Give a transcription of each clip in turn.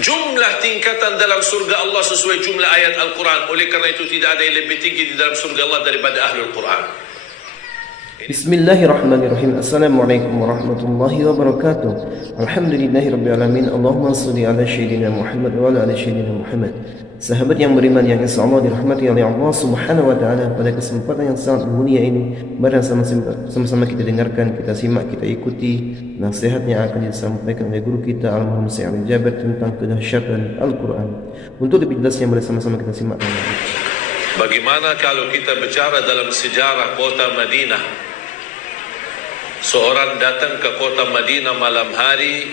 jumlah tingkatan dalam surga Allah sesuai jumlah ayat Al-Quran. Oleh karena itu tidak ada yang lebih tinggi di dalam surga Allah daripada Ahlul Quran. Bismillahirrahmanirrahim. Assalamualaikum warahmatullahi wabarakatuh. Alhamdulillahirabbil alamin. Allahumma shalli ala sayyidina Muhammad wa ala ali sayyidina Muhammad. Sahabat yang beriman yang insyaallah dirahmati oleh Allah Subhanahu wa taala, pada kesempatan yang sangat mulia ini, mari sama-sama kita dengarkan, kita simak, kita ikuti nasihat yang akan disampaikan oleh guru kita Al-Muhammad Syekh Al-Jaber tentang kedahsyatan Al-Quran. Untuk lebih jelasnya mari sama-sama kita simak. Bagaimana kalau kita bicara dalam sejarah kota Madinah? Seorang datang ke kota Madinah malam hari,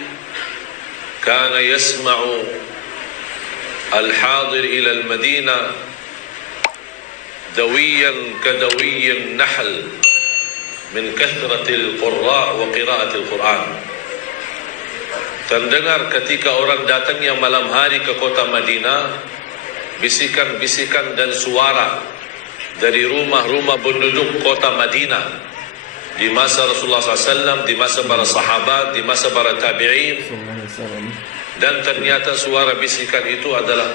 kana yasma'u al-hadir ila al-Madinah dawiyan kadawiy an-nahl min kathrati al-qurra' wa qira'ati al-Quran. Terdengar ketika orang datang yang malam hari ke kota Madinah, bisikan-bisikan dan suara dari rumah-rumah penduduk kota Madinah di masa Rasulullah SAW, di masa para sahabat, di masa para tabi'in. Dan ternyata suara bisikan itu adalah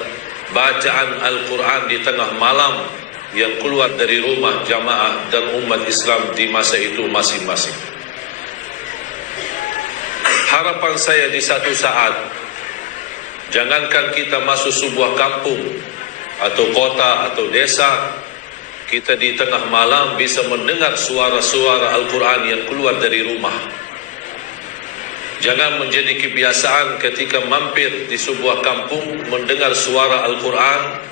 bacaan Al-Quran di tengah malam yang keluar dari rumah jamaah dan umat Islam di masa itu masing-masing. Harapan saya di satu saat, jangankan kita masuk sebuah kampung atau kota atau desa, kita di tengah malam bisa mendengar suara-suara Al-Quran yang keluar dari rumah. Jangan menjadi kebiasaan ketika mampir di sebuah kampung mendengar suara Al-Quran,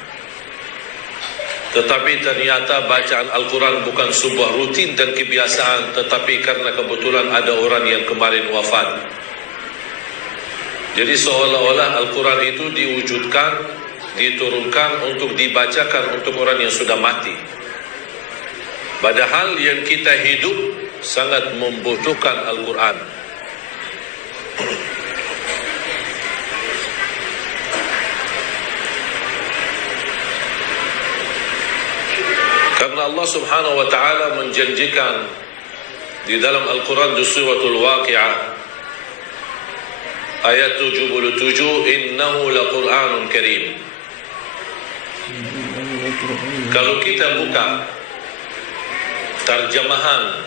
tetapi ternyata bacaan Al-Quran bukan sebuah rutin dan kebiasaan, tetapi karena kebetulan ada orang yang kemarin wafat. Jadi seolah-olah Al-Quran itu diwujudkan, diturunkan untuk dibacakan untuk orang yang sudah mati. Padahal yang kita hidup sangat membutuhkan Al-Quran. Karena Allah Subhanahu wa taala menjanjikan di dalam Al-Quran di suratul Waqi'ah ayat 77, innahu laqur'anun karim. Kalau kita buka terjemahan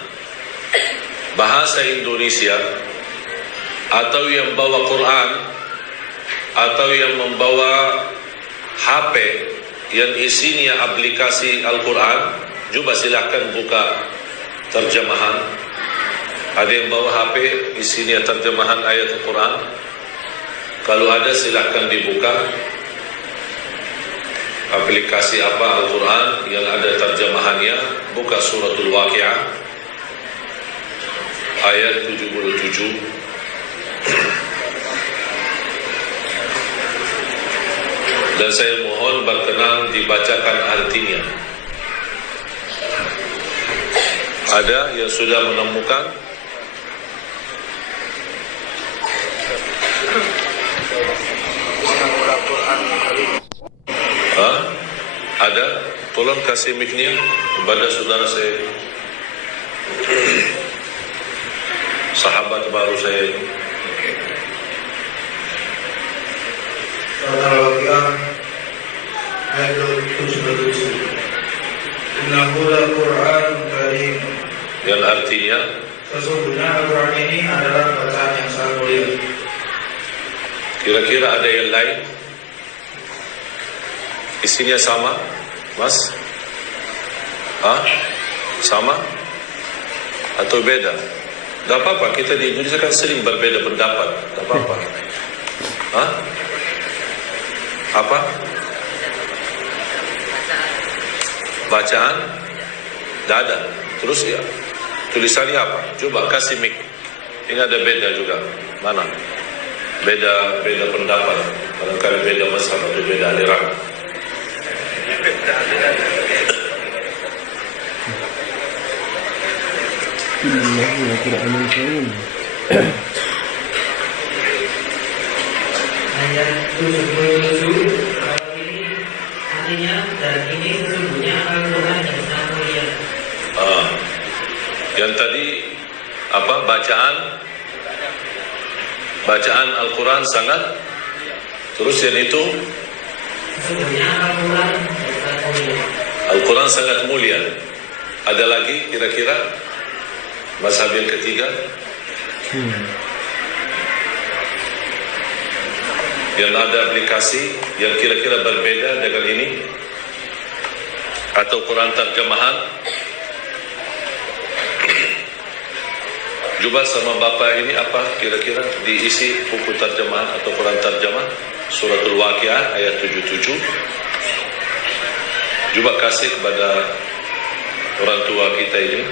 bahasa Indonesia atau yang bawa Quran atau yang membawa HP yang isinya aplikasi Al-Quran, coba silahkan buka terjemahan. Ada yang bawa HP isinya terjemahan ayat Al-Quran? Kalau ada silahkan dibuka aplikasi apa Al-Quran yang ada terjemahannya. Buka suratul Waqi'ah ayat 77. Dan saya mohon berkenan dibacakan artinya. Ada yang sudah menemukan? Ada? Tolong kasih mic-nya kepada saudara saya, sahabat baru saya ini. Al-Waqi'ah ayat 77. Innahu laqur'anun karim. Yang artinya, sesungguhnya Al-Quran ini adalah bacaan yang sangat mulia. Kira-kira ada yang lain? Isinya sama, Mas? Sama? Atau beda? Tidak apa-apa, kita di Indonesia kan sering berbeda pendapat. Tidak apa-apa. Apa? Bacaan? Tidak ada. Terus ya, tulisannya apa? Coba kasih mic. Ini ada beda juga. Mana? Beda pendapat. Barangkali beda mazhab atau beda aliran. Ayat 77 artinya, dan ini sesungguhnya Al-Quran yang sangat mulia. Yang tadi apa? Bacaan Al-Quran sangat Terus yang itu Al-Quran sangat mulia. Ada lagi kira-kira mazhab yang ketiga yang ada aplikasi yang kira-kira berbeda dengan ini, atau Quran terjemahan? Coba sama Bapak ini apa kira-kira diisi buku terjemahan atau Quran terjemah Suratul Waqiah ayat 77. Coba kasih kepada orang tua kita ini.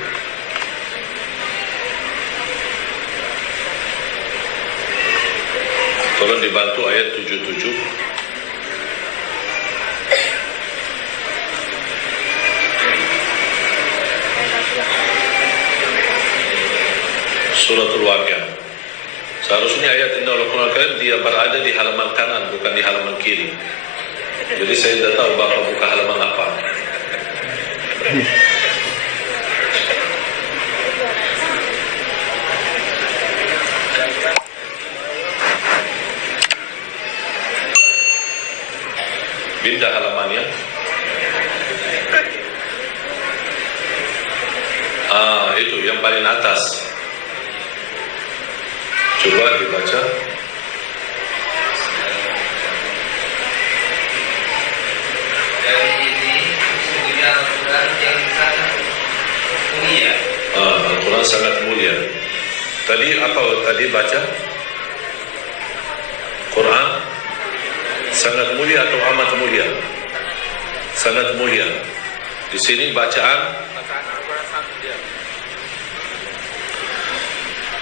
Tolong dibantu ayat 77. Suratul Waqiah. Seharusnya ayat ini Al-Quran Karim dia berada di halaman kanan, bukan di halaman kiri. Jadi saya tidak tahu Bapak buka halaman apa. Pindah halamannya. Itu yang paling atas. Coba dibaca. Dari ini sesungguhnya Al-Quran yang sangat mulia. Al-Quran sangat mulia. Tadi apa tadi baca? Quran sangat mulia atau amat mulia? Sangat mulia. Di sini bacaan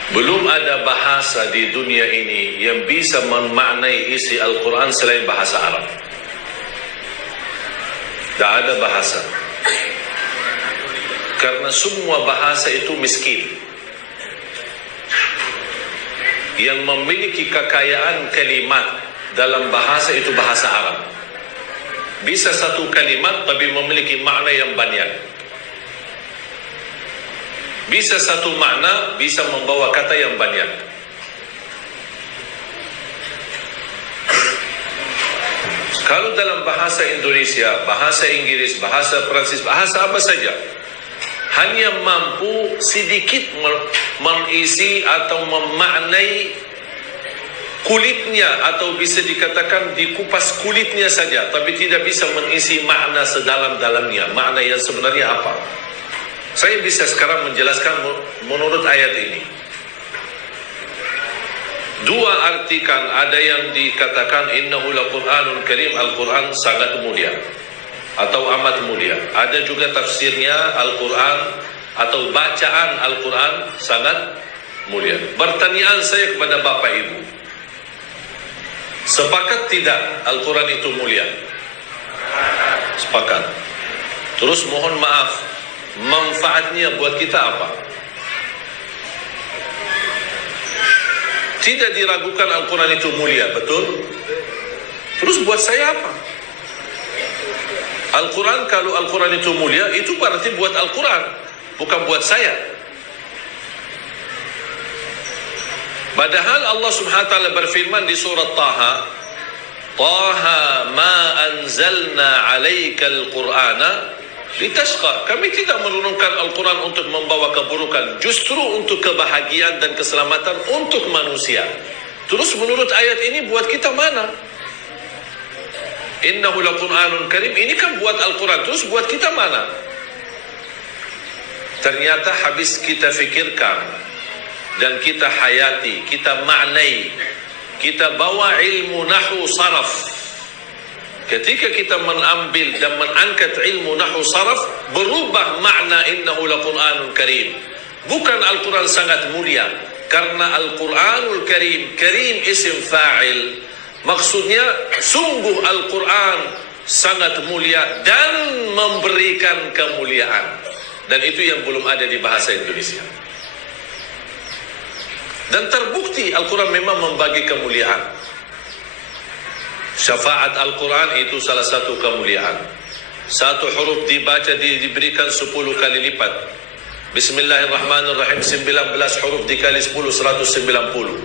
belum ada bahasa di dunia ini yang bisa memaknai isi Al-Quran selain bahasa Arab. Tak ada bahasa. Karena semua bahasa itu miskin. Yang memiliki kekayaan kalimat dalam bahasa itu bahasa Arab. Bisa satu kalimat tapi memiliki makna yang banyak. Bisa satu makna, bisa membawa kata yang banyak. Kalau dalam bahasa Indonesia, bahasa Inggris, bahasa Prancis, bahasa apa saja, hanya mampu sedikit mengisi atau memaknai kulitnya, atau bisa dikatakan dikupas kulitnya saja, tapi tidak bisa mengisi makna sedalam-dalamnya, makna yang sebenarnya apa. Saya bisa sekarang menjelaskan menurut ayat ini. Dua artikan, ada yang dikatakan innahu laqur'anun karim, Al-Quran sangat mulia atau amat mulia. Ada juga tafsirnya Al-Quran atau bacaan Al-Quran sangat mulia. Pertanyaan saya kepada Bapak Ibu, sepakat tidak Al-Quran itu mulia? Sepakat. Terus mohon maaf, manfaatnya buat kita apa? Tidak diragukan Al-Quran itu mulia, betul? Terus buat saya apa? Al-Quran, kalau Al-Quran itu mulia, itu berarti buat Al-Quran, bukan buat saya. Padahal Allah Subhanahu wa taala berfirman di surat Taha, "Taha ma anzalna 'alaikal Qur'ana litashqa." Kami tidak menurunkan Al-Quran untuk membawa keburukan, justru untuk kebahagiaan dan keselamatan untuk manusia. Terus menurut ayat ini buat kita mana? Innahu laqur'anun karim, ini kan buat Al-Quran, terus buat kita mana? Ternyata habis kita fikirkan dan kita hayati, kita maknai, kita bawa ilmu nahwu saraf. Ketika kita mengambil dan mengangkat ilmu nahwu saraf, berubah makna innahu laqur'anun karim. Bukan Al-Quran sangat mulia, karena Al-Quranul Karim, karim isim fa'il, maksudnya sungguh Al-Quran sangat mulia dan memberikan kemuliaan. Dan itu yang belum ada di bahasa Indonesia. Dan terbukti Al-Quran memang membagi kemuliaan. Syafaat Al-Quran itu salah satu kemuliaan. Satu huruf dibaca diberikan 10 kali lipat. Bismillahirrahmanirrahim, 19 huruf dikali 10, 190.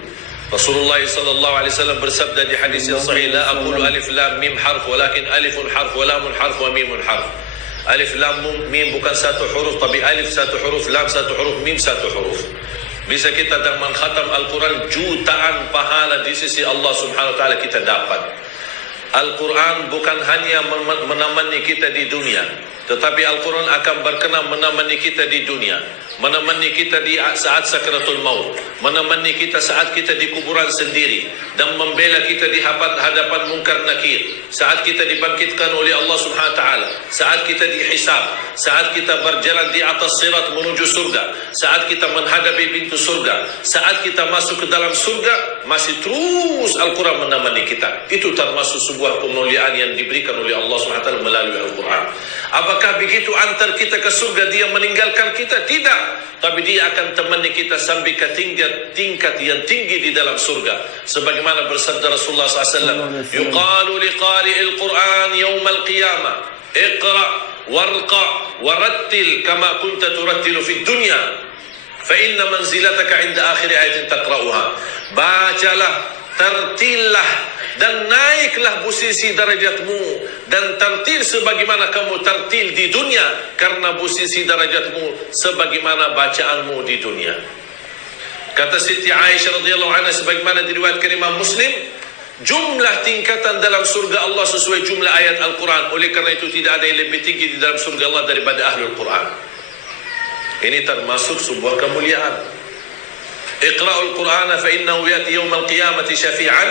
Rasulullah sallallahu alaihi wasallam bersabda di hadis yang sahih, la aqulu alif lam mim harf walakin alifun harf wa lamun harf wa mimun harf. Alif lam mim bukan satu huruf, tapi alif satu huruf, lam satu huruf, mim satu huruf. Bisa kita dan mengkhatam Al-Quran, jutaan pahala di sisi Allah Subhanahu wa taala kita dapat. Al-Quran bukan hanya menemani kita di dunia, tetapi Al-Quran akan berkenan menemani kita di dunia, menemani kita di saat sakaratul maut, menemani kita saat kita di kuburan sendiri, dan membela kita di hadapan mungkar nakir, saat kita dibangkitkan oleh Allah Subhanahu wa taala, saat kita dihisab, saat kita berjalan di atas sirat menuju surga, saat kita menghadapi pintu surga, saat kita masuk ke dalam surga, masih terus Al-Quran menemani kita. Itu termasuk sebuah kemuliaan yang diberikan oleh Allah Subhanahu wa taala melalui Al-Quran. Apakah begitu antar kita ke surga dia meninggalkan kita? Tidak. Tapi dia akan temani kita sampai ke tingkat yang tinggi di dalam surga. Sebagaimana bersabda Rasulullah SAW, yuqalu liqari'il Qur'an yawmal qiyamah, iqra' warqa' warattil kama kunta turattilu fid dunya, fa inna manzilataka 'inda akhir ayatin taqra'uha. Bacalah, tertillah, dan naiklah posisi derajatmu, dan tertil sebagaimana kamu tertil di dunia, karena posisi derajatmu sebagaimana bacaanmu di dunia. Kata Siti Aisyah radhiyallahu anha sebagaimana diriwayatkan Imam Muslim, jumlah tingkatan dalam surga Allah sesuai jumlah ayat Al-Quran. Oleh karena itu tidak ada yang lebih tinggi di dalam surga Allah daripada Ahlul Quran. Ini termasuk sebuah kemuliaan. Iqra'ul Qur'ana fa innahu ya'ti yawmal qiyamati syafi'an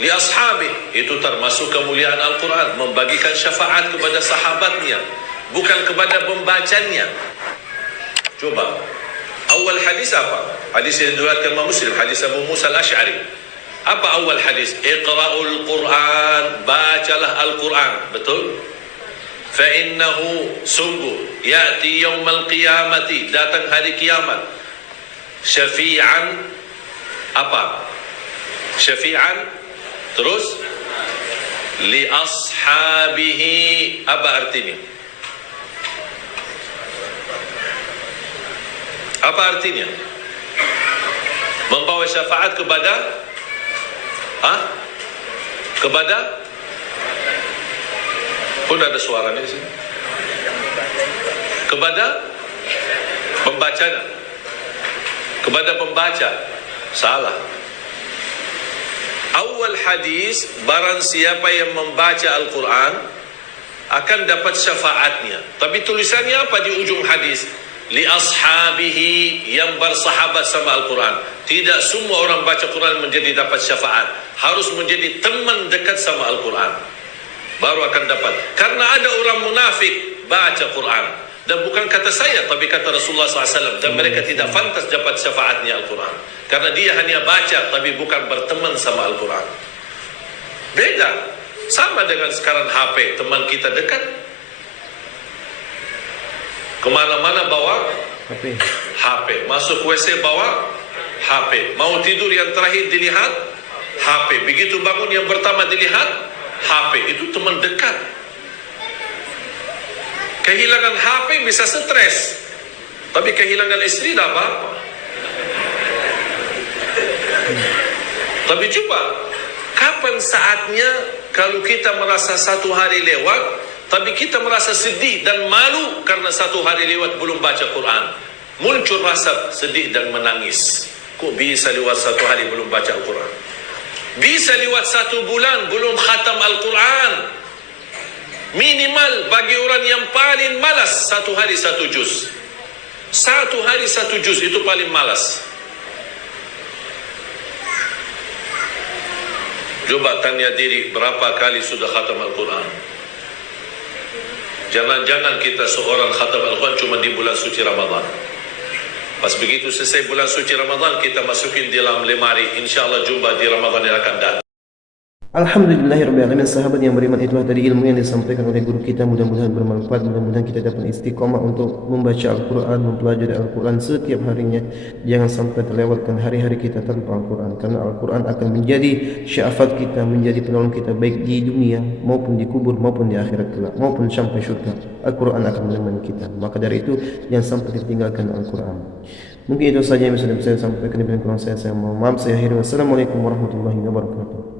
li ashabih. Itu termasuk kemuliaan Al-Quran, membagikan syafaat kepada sahabatnya, bukan kepada pembacanya. Coba, awal hadis apa? Hadis yang diriwayatkan Imam Muslim, hadis Abu Musa Al-Asy'ari. Apa awal hadis? Iqra'ul Quran, bacalah Al-Quran. Betul? Fa innahu, sungguh, ya'ti yawmal qiyamati, datang hari kiamat, syafi'an, apa? Syafi'an, terus li ashabihi, apa artinya? Apa artinya? Membawa syafaat kepada kepada pun ada suaranya di sini. Kepada pembacanya. Kepada pembaca. Salah. Awal hadis, barang siapa yang membaca Al-Quran akan dapat syafaatnya. Tapi tulisannya apa di ujung hadis? Li ashabihi, yang bersahabat sama Al-Quran. Tidak semua orang baca Quran menjadi dapat syafaat. Harus menjadi teman dekat sama Al-Quran, baru akan dapat. Karena ada orang munafik baca Quran, dan bukan kata saya, tapi kata Rasulullah SAW, dan mereka tidak pantas dapat syafaatnya Al-Quran, karena dia hanya baca tapi bukan berteman sama Al-Quran. Beda. Sama dengan sekarang HP, teman kita dekat, kemana-mana bawa HP, masuk WC bawa HP, mau tidur yang terakhir dilihat HP, begitu bangun yang pertama dilihat HP. Itu teman dekat. Kehilangan HP bisa stres, tapi kehilangan istri tidak apa-apa. Tapi coba, kapan saatnya kalau kita merasa satu hari lewat, tapi kita merasa sedih dan malu karena satu hari lewat belum baca Quran, muncul rasa sedih dan menangis. Kok bisa lewat satu hari belum baca Al-Quran? Bisa lewat satu bulan belum khatam Al-Quran? Minimal bagi orang yang paling malas, satu hari satu juz. Satu hari satu juz, itu paling malas. Coba tanya diri, berapa kali sudah khatam Al-Quran? Jangan-jangan kita seorang khatam Al-Quran cuma di bulan suci Ramadan. Pas begitu selesai bulan suci Ramadan, kita masukin di dalam lemari. InsyaAllah jumpa di Ramadan yang akan datang. Alhamdulillahirrahmanirrahim. Sahabat yang beriman, itulah tadi ilmu yang disampaikan oleh guru kita. Mudah-mudahan bermanfaat, mudah-mudahan kita dapat istiqomah untuk membaca Al-Quran, mempelajari Al-Quran setiap harinya. Jangan sampai terlewatkan hari-hari kita tanpa Al-Quran, karena Al-Quran akan menjadi syafaat kita, menjadi penolong kita baik di dunia maupun di kubur maupun di akhirat kelak, maupun sampai syurga. Al-Quran akan menemani kita. Maka dari itu jangan sampai ditinggalkan Al-Quran. Mungkin itu saja yang bisa saya sampaikan. Kurang saya mohon maaf. Saya akhiri. Wassalamualaikum warahmatullahi wabarakatuh.